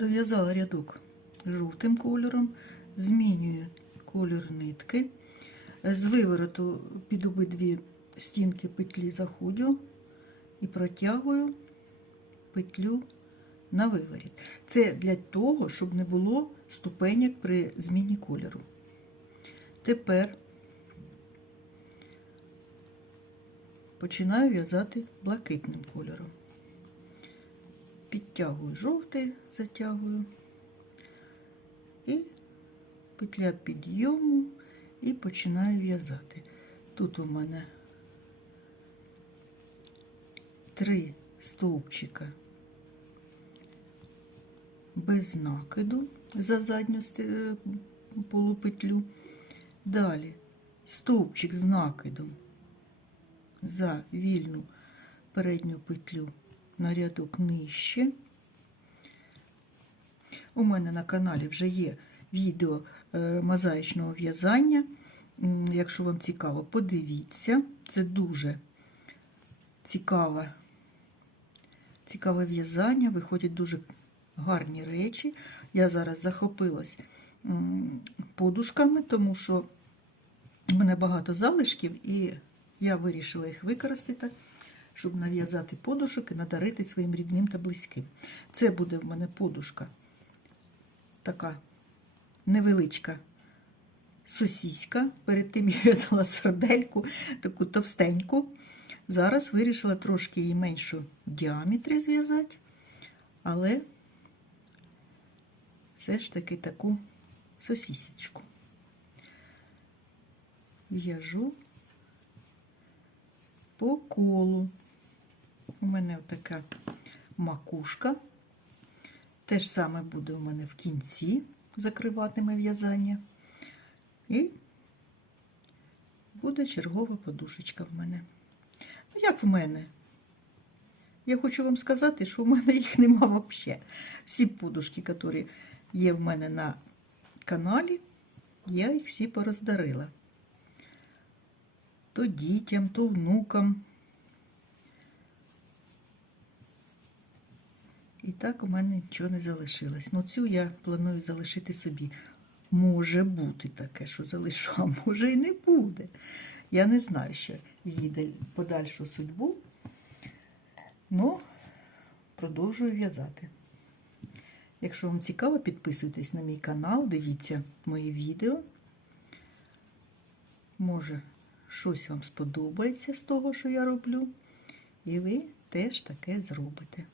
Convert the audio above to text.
Дов'язала рядок жовтим кольором, змінюю колір нитки. З вивороту під обидві стінки петлі заходжу і протягую петлю на виворіт. Це для того, щоб не було ступенек при зміні кольору. Тепер починаю в'язати блакитним кольором. Підтягую жовтий, затягую і петля підйому і починаю в'язати. Тут у мене три стовпчика без накиду за задню полупетлю. Далі стовпчик з накидом за вільну передню петлю на рядок нижче. У мене на каналі вже є відео е, мозаїчного в'язання. Якщо вам цікаво, подивіться. Це дуже цікаве, цікаве в'язання, виходять дуже гарні речі. Я зараз захопилась подушками, тому що в мене багато залишків, і я вирішила їх використати, щоб нав'язати подушок і надарити своїм рідним та близьким. Це буде в мене подушка така невеличка сусіська. Перед тим я в'язала сардельку, таку товстеньку. Зараз вирішила трошки її меншу діаметрі зв'язати, але все ж таки таку сосісечку. В'яжу по колу. У мене така макушка. Те ж саме буде у мене в кінці, закриватиме в'язання. І буде чергова подушечка в мене. Ну, як в мене? Я хочу вам сказати, що в мене їх нема взагалі. Всі подушки, які є в мене на каналі, я їх всі пороздарила. То дітям, то внукам. І так у мене нічого не залишилось. Ну, цю я планую залишити собі. Може бути таке, що залишу, а може і не буде. Я не знаю ще її даль- подальшу судьбу. Ну, продовжую в'язати. Якщо вам цікаво, підписуйтесь на мій канал, дивіться мої відео. Може, щось вам сподобається з того, що я роблю. І ви теж таке зробите.